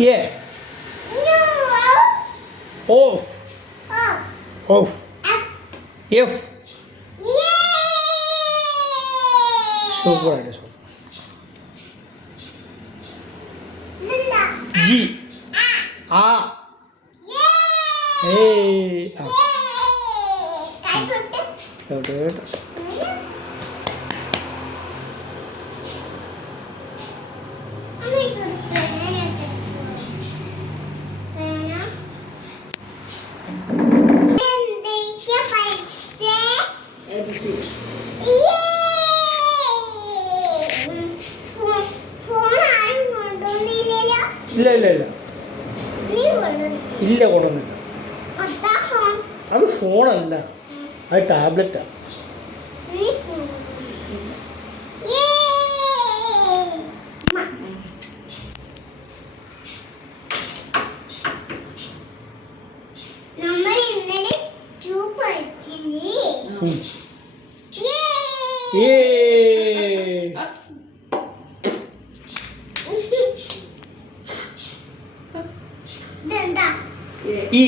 A of of F സൂപ്പറായിട്ട് super G ആ ഏയ് ആ കേട്ടോ കേട്ടോ ഇല്ല ഇല്ല ഇല്ല ഇല്ല കൊണ്ടുവന്നില്ല. അത് ഫോണല്ല, അത് ടാബ്ലറ്റാ. ഈ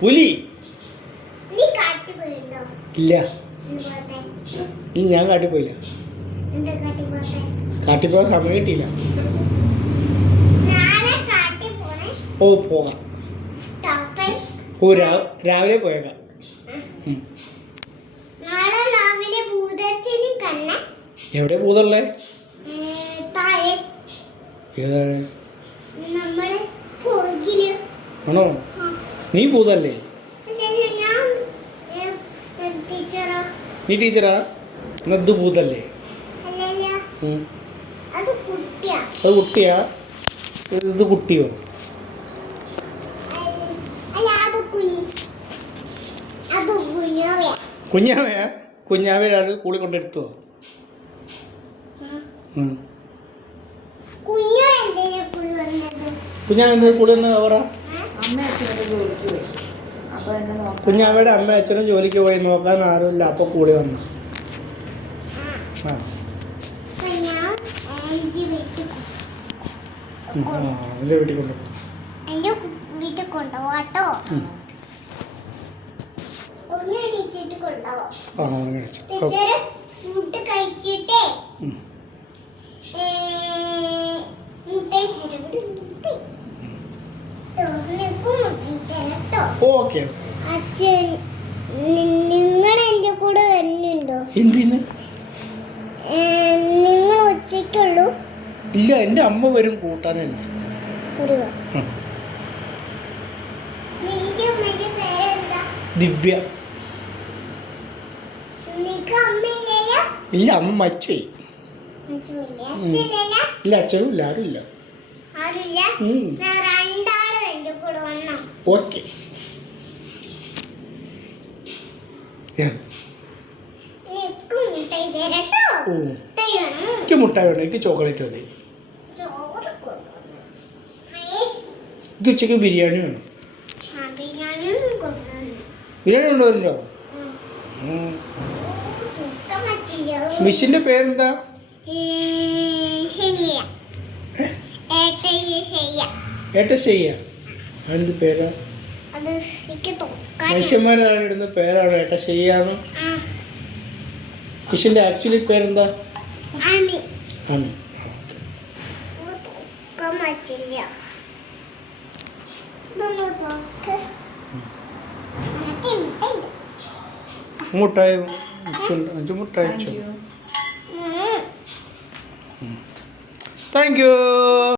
പുലി ഇല്ല, ഞാൻ കാട്ടിൽ പോയില്ല. കാട്ടിൽ പോകാൻ സമയം കിട്ടിയില്ല. ഓ പോകാം, ഓ രാവിലെ പോയേക്കാം. എവിടെ ഭൂതമുള്ളേ? ഏതാണ്? ആണോ? നീ ഭൂതല്ലേ? നീ ടീച്ചറാ? ഇത് ഭൂതല്ലേ? അത് കുട്ടിയാ? ഇത് കുട്ടിയോ? കുഞ്ഞാവയാ? കുഞ്ഞാവയാണ് കൂടി കൊണ്ടെടുത്തോ? കുഞ്ഞാവെന്താ കൂടി ഒന്ന് പറ. കുഞ്ഞാവയുടെ അമ്മ അച്ഛനും ജോലിക്ക് പോയി, നോക്കാൻ ആരുമില്ല, അപ്പൊ കൂടി വന്നു. എൻ്റെ വീട്ടിൽ കൊണ്ടുപോകട്ടോ. ഫുഡ് കഴിച്ചിട്ടേ ഓക്കെ. അച്ഛൻ നിങ്ങൾ എൻ്റെ കൂടെ വരുന്നുണ്ടോ? എന്തിന്? നിങ്ങൾ ഉച്ചയ്ക്കുള്ളൂ? ഇല്ല, എൻ്റെ അമ്മ വരും കൂട്ടാനല്ലേ. ദിവ്യ. ഇല്ല, അമ്മ മരിച്ചു. ഇല്ല, അച്ഛനും ഇല്ല, ആരും ഇല്ല. ഓക്കെ. എനിക്ക് മുട്ടായി വേണം, എനിക്ക് ചോക്ലേറ്റ് മതി. എനിക്ക് ഉച്ചയ്ക്ക് ബിരിയാണി വേണം. ബിരിയാണി കൊണ്ടുവരുന്നുണ്ടോ? മിഷിന്റെ പേരെന്താ? ഏട്ടശയ്യ. എന്ത് പേരാ? മനുഷ്യന്മാരാണ് ഇടുന്ന പേരാണ് ഏട്ടശയ്യാന്ന്. മിഷിന്റെ ആക്ച്വലി പേരെന്താ? ആമി. മുട്ടായി 5 മുട്ടായി. Thank you.